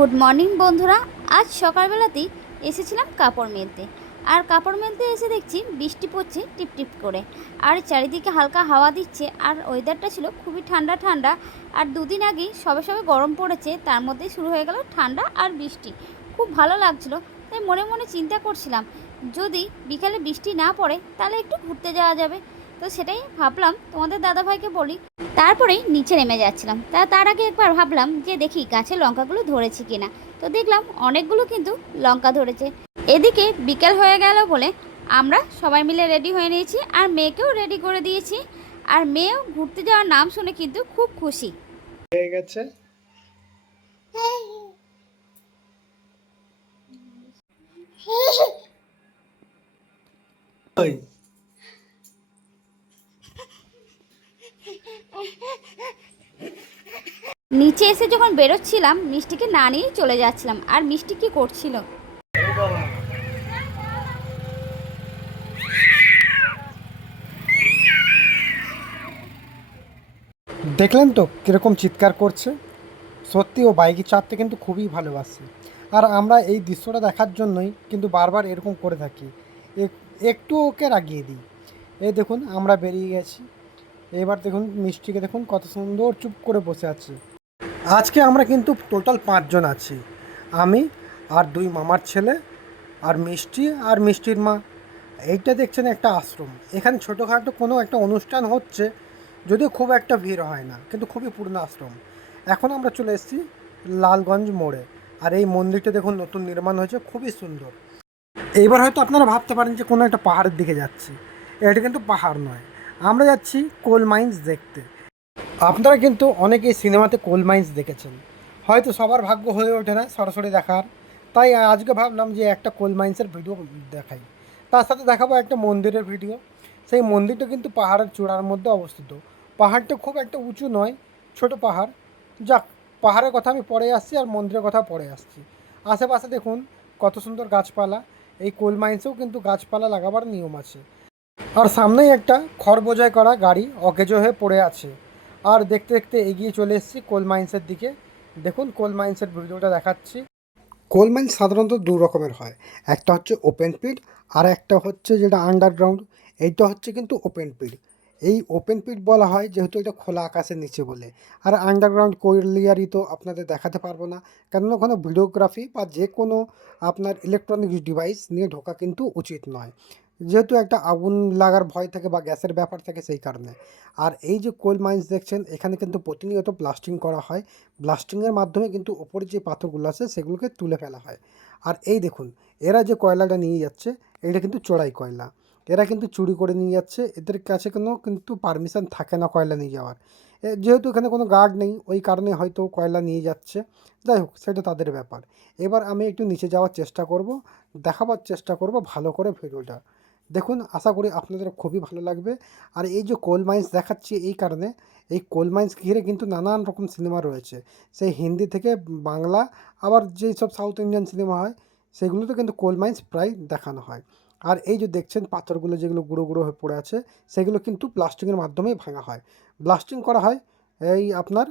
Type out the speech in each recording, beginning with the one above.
Good morning বন্ধুরা। আজ সকালবেলাতেই এসেছিলাম কাপড় মেলতে, আর কাপড় মেলতে এসে দেখছি বৃষ্টি পড়ছে টিপটিপ করে, আর চারিদিকে হালকা হাওয়া দিচ্ছে, আর ওয়েদারটা ছিল খুবই ঠান্ডা ঠান্ডা। আর দুদিন আগেই সবে সবে গরম পড়েছে, তার মধ্যেই শুরু হয়ে গেল ঠান্ডা আর বৃষ্টি। খুব ভালো লাগছিল, তাই মনে মনে চিন্তা করছিলাম যদি বিকালে বৃষ্টি না পড়ে তাহলে একটু ঘুরতে যাওয়া যাবে। তো সেটাই ভাবলাম তোমাদের দাদাভাইকে বলি। তারপরেই নিচে নেমে যাচ্ছিলাম, তার আগে একবার ভাবলাম যে দেখি গাছে লঙ্কাগুলো ধরেছে কিনা। তো দেখলাম অনেকগুলো কিন্তু লঙ্কা ধরেছে। এদিকে বিকেল হয়ে গেল বলে আমরা সবাই মিলে রেডি হয়ে নিয়েছি, আর মেয়েকেও রেডি করে দিয়েছি। আর মেয়েও ঘুরতে যাওয়ার নাম শুনে কিন্তু খুব খুশি হয়ে গেছে। ওই নিচে এসে যখন বেরোচ্ছিলাম মিষ্টিকে না নিয়েই চলে যাচ্ছিলাম, আর মিষ্টি কি করছিল। দেখলেন তো কীরকম চিৎকার করছে। সত্যি ও বাইকে চাপতে কিন্তু খুবই ভালোবাসে, আর আমরা এই দৃশ্যটা দেখার জন্যই কিন্তু বারবার এরকম করে থাকি। একটু ওকে রাগিয়ে দিই। এই দেখুন আমরা বেরিয়ে গেছি। এবার দেখুন মিষ্টিকে দেখুন কত সুন্দর চুপ করে বসে আছে। আজকে আমরা কিন্তু টোটাল 5 জন আছি। আমি আর 2 মামার ছেলে আর মিষ্টি আর মিষ্টির মা। এইটা দেখছেন একটা আশ্রম। এখানে ছোটোখাটো কোনো একটা অনুষ্ঠান হচ্ছে, যদিও খুব একটা ভিড় হয় না, কিন্তু খুবই পুরনো আশ্রম। এখন আমরা চলে এসেছি লালগঞ্জ মোড়ে। আর এই মন্দিরটা দেখুন নতুন নির্মাণ হয়েছে, খুবই সুন্দর। এইবার হয়তো আপনারা ভাবতে পারেন যে কোনো একটা পাহাড়ের দিকে যাচ্ছি। এটা কিন্তু পাহাড় নয়, আমরা যাচ্ছি কোল মাইন্স দেখতে। আপনারা কিন্তু অনেকেই সিনেমাতে কোল মাইন্স দেখেছেন, হয়তো সবার ভাগ্য হয়ে ওঠে না সরাসরি দেখার। তাই আজকে ভাবলাম যে একটা কোল মাইন্সের ভিডিও দেখাই, তার সাথে দেখাবো একটা মন্দিরের ভিডিও। সেই মন্দিরটা কিন্তু পাহাড়ের চূড়ার মধ্যে অবস্থিত। পাহাড়টা খুব একটা উঁচু নয়, ছোট পাহাড়। যাক, পাহাড়ের কথা আমি পরে আসছি, আর মন্দিরের কথা পরে আসছি। আশেপাশে দেখুন কত সুন্দর গাছপালা। এই কোল মাইন্সেও কিন্তু গাছপালা লাগাবার নিয়ম আছে। আর সামনেই একটা খড় বোঝাই করা গাড়ি অকেজো হয়ে পড়ে আছে। আর দেখতে দেখতে এগিয়ে চলে এসেছি কোল মাইন্সের দিকে। দেখুন কোল মাইন্সের ভিডিওটা দেখাচ্ছি। কোল মাইন্স সাধারণত দু রকমের হয়, একটা হচ্ছে ওপেন পিট, আর একটা হচ্ছে যেটা আন্ডারগ্রাউন্ড। এইটা হচ্ছে কিন্তু ওপেন পিট। এই ওপেন পিট বলা হয় যেহেতু এটা খোলা আকাশের নিচে বলে। আর আন্ডারগ্রাউন্ড ক্লিয়ারই তো আপনাদের দেখাতে পারবো না, কেননা ওখানে ভিডিওগ্রাফি বা যে কোনো আপনার ইলেকট্রনিক্স ডিভাইস নিয়ে ঢোকা কিন্তু উচিত নয়, যেহেতু একটা আগুন লাগার ভয় থাকে বা গ্যাসের ব্যাপার থাকে সেই কারণে। আর এই যে কোল মাইন্স দেখছেন, এখানে কিন্তু প্রতিনিয়ত ব্লাস্টিং করা হয়। ব্লাস্টিংয়ের মাধ্যমে কিন্তু ওপরে যে পাথরগুলো আছে সেগুলোকে তুলে ফেলা হয়। আর এই দেখুন, এরা যে কয়লাটা নিয়ে যাচ্ছে, এটা কিন্তু চোরাই কয়লা। এরা কিন্তু চুরি করে নিয়ে যাচ্ছে, এদের কাছে কোনো কিন্তু পারমিশন থাকে না কয়লা নিয়ে যাওয়ার। যেহেতু এখানে কোনো গার্ড নেই, ওই কারণে হয়তো কয়লা নিয়ে যাচ্ছে। যাই হোক, সেটা তাদের ব্যাপার। এবার আমি একটু নিচে যাওয়ার চেষ্টা করব, দেখাবার চেষ্টা করব ভালো করে ভিডিওটা। দেখুন, আশা করি আপনাদের খুবই ভালো লাগবে। আর এই যে কোল মাইন্স দেখাচ্ছি এই কারণে, এই কোল মাইন্স ঘিরে কিন্তু নানান রকম সিনেমা রয়েছে। সেই হিন্দি থেকে বাংলা, আবার যেই সব সাউথ ইন্ডিয়ান সিনেমা হয় সেগুলোতে কিন্তু কোল মাইন্স প্রায় দেখানো হয়। আর এই যে দেখছেন পাথরগুলো যেগুলো গুঁড়ো গুঁড়ো হয়ে পড়ে আছে, সেগুলো কিন্তু ব্লাস্টিংয়ের মাধ্যমেই ভাঙা হয়। ব্লাস্টিং করা হয় এই আপনার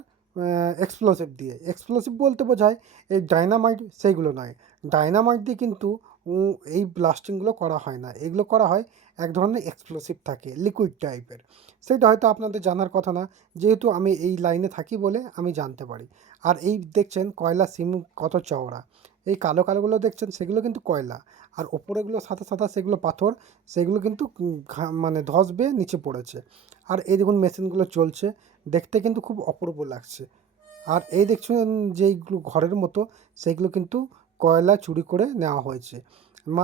এক্সপ্লোসিভ দিয়ে। এক্সপ্লোসিভ বলতে বোঝায় এই ডায়নামাইট, সেইগুলো নয়। ডায়নামাইট দিয়ে কিন্তু এই ব্লাস্টিংগুলো করা হয় না, এগুলো করা হয় এক ধরনের এক্সপ্লোসিভ থাকে লিকুইড টাইপের। সেটা হয়তো আপনাদের জানার কথা না, যেহেতু আমি এই লাইনে থাকি বলে আমি জানতে পারি। আর এই দেখছেন কয়লা সিম কত চওড়া। এই কালো কালোগুলো দেখছেন সেগুলো কিন্তু কয়লা, আর ওপরেগুলো সাদা সাদা সেগুলো পাথর। সেগুলো কিন্তু মানে ধস বেয়ে নিচে পড়েছে। আর এই দেখুন মেশিনগুলো চলছে, দেখতে কিন্তু খুব অপূর্ব লাগছে। আর এই দেখছেন যেইগুলো ঘরের মতো, সেগুলো কিন্তু কয়লা চুরি করে নেওয়া হয়েছে।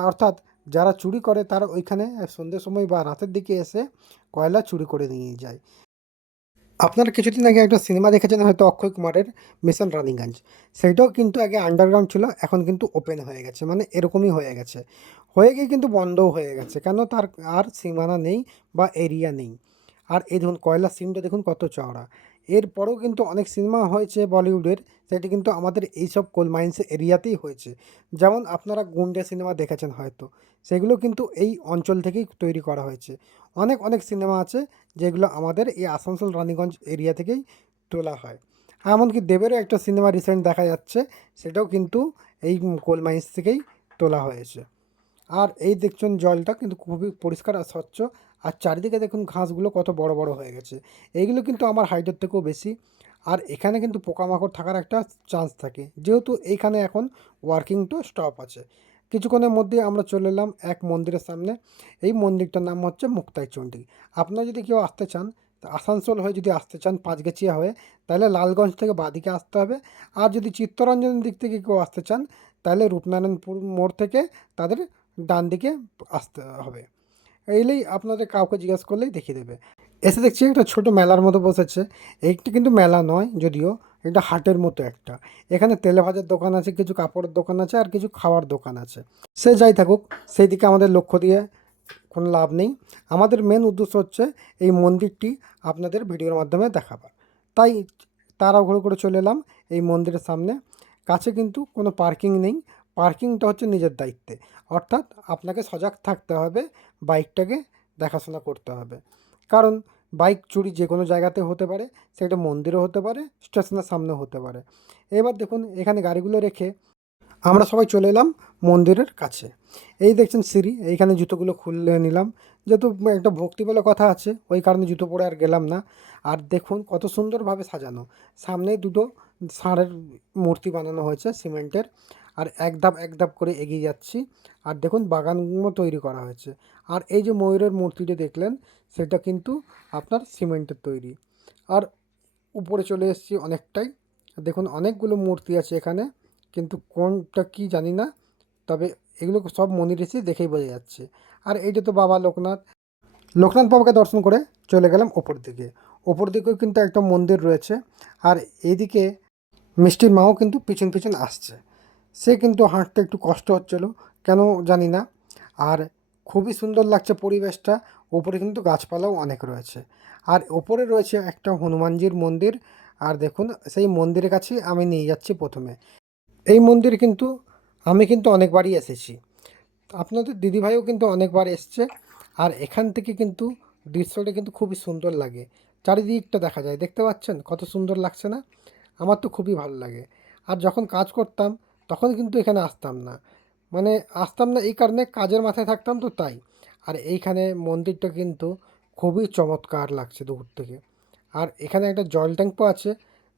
অর্থাৎ যারা চুরি করে তারা ওইখানে সন্ধ্যের সময় বা রাতের দিকে এসে কয়লা চুরি করে নিয়ে যায়। আপনারা কিছুদিন আগে একটা সিনেমা দেখেছেন হয়তো, অক্ষয় কুমারের মিশন রানিগঞ্জ। সেইটাও কিন্তু আগে আন্ডারগ্রাউন্ড ছিল, এখন কিন্তু ওপেন হয়ে গেছে, মানে এরকমই হয়ে গেছে। হয়ে গিয়ে কিন্তু বন্ধও হয়ে গেছে, কেন তার আর সীমানা নেই বা এরিয়া নেই। আর এই দেখুন কয়লার সিমটা দেখুন কত চওড়া। এরপরেও কিন্তু অনেক সিনেমা হয়েছে বলিউডের, সেটি কিন্তু আমাদের এইসব কোল মাইন্স এরিয়াতেই হয়েছে। যেমন আপনারা গুন্ডে সিনেমা দেখেছেন হয়তো, সেগুলো কিন্তু এই অঞ্চল থেকেই তৈরি করা হয়েছে। অনেক অনেক সিনেমা আছে যেগুলো আমাদের এই আসানসোল রানীগঞ্জ এরিয়া থেকেই তোলা হয়। এমনকি দেবেরও একটা সিনেমা রিসেন্ট দেখা যাচ্ছে, সেটাও কিন্তু এই কোল মাইন্স থেকেই তোলা হয়েছে। আর এই দেখছেন জলটা কিন্তু খুবই পরিষ্কার আর স্বচ্ছ। আর চারিদিকে দেখুন ঘাসগুলো কত বড় বড় হয়ে গেছে, এইগুলো কিন্তু আমার হাইটের থেকেও বেশি। আর এখানে কিন্তু পোকামাকড় থাকার একটা চান্স থাকে, যেহেতু এইখানে এখন ওয়ার্কিং টু স্টপ আছে। কিছুক্ষণের মধ্যে আমরা চলে এলাম এক মন্দিরের সামনে। এই মন্দিরটার নাম হচ্ছে মুক্তাই চণ্ডী। আপনারা যদি কেউ আসতে চান, তা আসানসোল হয়ে যদি আসতে চান পাঁচগাছিয়া হয়ে, তাহলে লালগঞ্জ থেকে বাঁদিকে আসতে হবে। আর যদি চিত্তরঞ্জনের দিক থেকে কেউ আসতে চান, তাহলে রূপনারায়ণপুর মোড় থেকে তাদের ডান দিকে আসতে হবে। এলেই আপনাদের কাউকে জিজ্ঞেস করলেই দেখিয়ে দেবে। এসে দেখছি একটা ছোট মেলার মতো বসেছে। এইটা কিন্তু মেলা নয় যদিও, এটা হাটের মতো একটা। এখানে তেলে ভাজার দোকান আছে, কিছু কাপড়ের দোকান আছে, আর কিছু খাওয়ার দোকান আছে। সে যাই থাকুক, সেই দিকে আমাদের লক্ষ্য দিয়ে কোনো লাভ নেই। আমাদের মেন উদ্দেশ্য হচ্ছে এই মন্দিরটি আপনাদের ভিডিওর মাধ্যমে দেখাবার। তাই তাড়াহুড়ো করে চলে এলাম এই মন্দিরের সামনে। কাছে কিন্তু কোনো পার্কিং নেই, পার্কিংটা হচ্ছে নিজের দায়িত্বে। অর্থাৎ আপনাকে সজাগ থাকতে হবে, বাইকটাকে দেখাশোনা করতে হবে। কারণ বাইক চুরি যে কোনো জায়গাতে হতে পারে, সেটা মন্দিরও হতে পারে, স্টেশনের সামনেও হতে পারে। এবার দেখুন এখানে গাড়িগুলো রেখে আমরা সবাই চলে এলাম মন্দিরের কাছে। এই দেখছেন সিঁড়ি, এইখানে জুতোগুলো খুলে নিলাম, যেহেতু একটা ভক্তি বলে কথা আছে, ওই কারণে জুতো পরে আর গেলাম না। আর দেখুন কত সুন্দরভাবে সাজানো, সামনে দুটো ষাঁড়ের মূর্তি বানানো হয়েছে সিমেন্টের। আর এক ধাপ এক ধাপ করে এগিয়ে যাচ্ছি। আর দেখুন বাগানগুলো তৈরি করা হয়েছে। আর এই যে ময়ূরের মূর্তিটা দেখলেন, সেটা কিন্তু আপনার সিমেন্টের তৈরি। আর উপরে চলে এসেছি অনেকটাই। দেখুন অনেকগুলো মূর্তি আছে এখানে, কিন্তু কোনটা কি জানি না, তবে এগুলো সব মন্দির এসে দেখেই বোঝা যাচ্ছে। আর এইটা তো বাবা লোকনাথ। লোকনাথ বাবাকে দর্শন করে চলে গেলাম ওপর দিকে। ওপর দিকেও কিন্তু একটা মন্দির রয়েছে। আর এইদিকে মিষ্টির মাও কিন্তু পিছন পিছন আসছে। সে কিন্তু হাঁটতে একটু কষ্ট হচ্ছিলো, কেন জানি না। আর খুবই সুন্দর লাগছে পরিবেশটা। ওপরে কিন্তু গাছপালাও অনেক রয়েছে। আর ওপরে রয়েছে একটা হনুমানজির মন্দির। আর দেখুন সেই মন্দিরের কাছেই আমি নিয়ে যাচ্ছি প্রথমে। এই মন্দির কিন্তু আমি কিন্তু অনেকবারই এসেছি, আপনাদের দিদিভাইও কিন্তু অনেকবার এসছে। আর এখান থেকে কিন্তু দৃশ্যটা কিন্তু খুবই সুন্দর লাগে, চারিদিকটা দেখা যায়, দেখতে পাচ্ছেন কত সুন্দর লাগছে না? আমার তো খুবই ভালো লাগে। আর যখন কাজ করতাম তখন কিন্তু এখানে আসতাম না, মানে আসতাম না এই কারণে কাজের মাথায় থাকতাম তো তাই। আর এইখানে মন্দিরটা কিন্তু খুবই চমৎকার লাগছে দূর থেকে। আর এখানে একটা জল ট্যাঙ্কও আছে,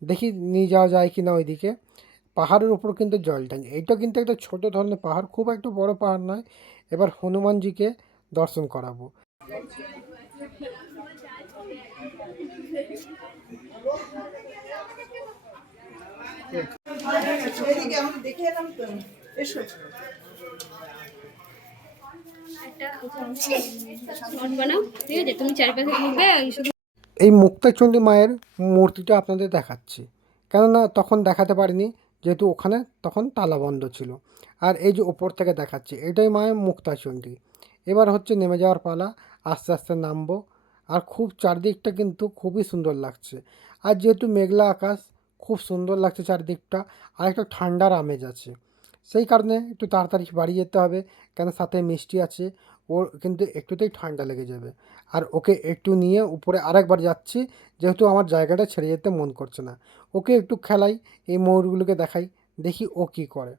দেখি নিয়ে যাওয়া যায় কি না ওইদিকে। পাহাড়ের উপর কিন্তু জল ট্যাঙ্ক, এইটা কিন্তু একটা ছোট ধরনের পাহাড়, খুব একটা বড় পাহাড় নয়। এবার হনুমানজিকে দর্শন করাবো। এই মুক্তাচণ্ডী মায়ের মূর্তিটা আপনাদের দেখাচ্ছি, কেননা তখন দেখাতে পারিনি, যেহেতু ওখানে তখন তালা বন্ধ ছিল। আর এই যে ওপর থেকে দেখাচ্ছি, এটাই মায়ের মুক্তাচণ্ডী। এবার হচ্ছে নেমে যাওয়ার পালা, আস্তে আস্তে নামবো। আর খুব চারদিকটা কিন্তু খুবই সুন্দর লাগছে। আর যেহেতু মেঘলা আকাশ, খুব সুন্দর লাগছে চারদিকটা। আর একটা ঠান্ডার আমেজ আছে, সেই কারণে একটু তাড়াতাড়ি বাড়ি যেতে হবে, কেন সাথে মিষ্টি আছে। ওর কিন্তু একটুতেই ঠান্ডা লেগে যাবে। আর ওকে একটু নিয়ে উপরে আরেকবার যাচ্ছি, যেহেতু আমার জায়গাটা ছেড়ে যেতে মন করছে না। ওকে একটু খেলাই, এই ময়ূরগুলোকে দেখাই, দেখি ও কী করে।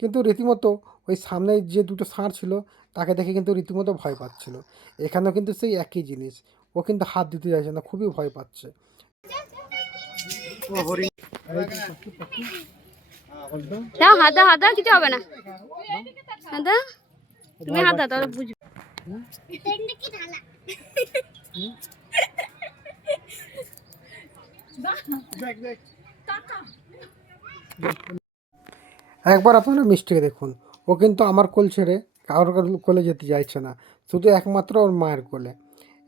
কিন্তু রীতিমতো ওই সামনে যে দুটো ষাঁড় ছিল, তাকে দেখে কিন্তু রীতিমতো ভয় পাচ্ছিল। এখানেও কিন্তু সেই একই জিনিস, ও কিন্তু হাত দিতে চাইছে না, খুবই ভয় পাচ্ছে। দাও হাত দাও, হাত দাও, কিছু হবে না। হাত দাও, তুমি হাত দাও তাহলে বুঝবে। একবার আপনারা মিষ্টিকে দেখুন, ও কিন্তু আমার কোল ছেড়ে কারোর কোলে যেতে চাইছে না, শুধু একমাত্র ওর মায়ের কোলে।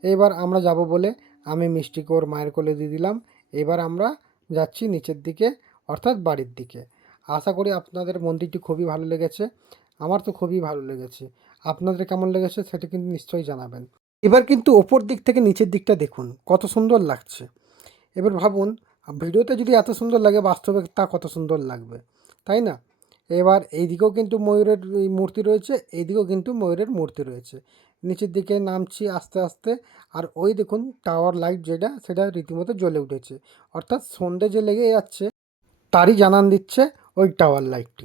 এবার আমরা যাব বলে আমি মিষ্টিকে ওর মায়ের কোলে দিয়ে দিলাম। এবার আমরা যাচ্ছি নিচের দিকে, অর্থাৎ বাড়ির দিকে। আশা করি আপনাদের মন্দিরটি খুবই ভালো লেগেছে। আমার তো খুবই ভালো লেগেছে। আপনাদের কেমন লেগেছে সেটা কিন্তু নিশ্চয়ই জানাবেন। এবার কিন্তু ওপর দিক থেকে নিচের দিকটা দেখুন কত সুন্দর লাগছে। এবার ভাবুন, ভিডিওতে যদি এত সুন্দর লাগে, বাস্তবে তা কত সুন্দর লাগবে, তাই না? এবার এইদিকেও কিন্তু ময়ূরের মূর্তি রয়েছে, এইদিকেও কিন্তু ময়ূরের মূর্তি রয়েছে। নিচের দিকে নামছি আস্তে আস্তে। আর ওই দেখুন টাওয়ার লাইট যেটা, সেটা রীতিমতো জ্বলে উঠেছে, অর্থাৎ সন্ধে যে লেগে যাচ্ছে তারই জানান দিচ্ছে ওই টাওয়ার লাইটটি।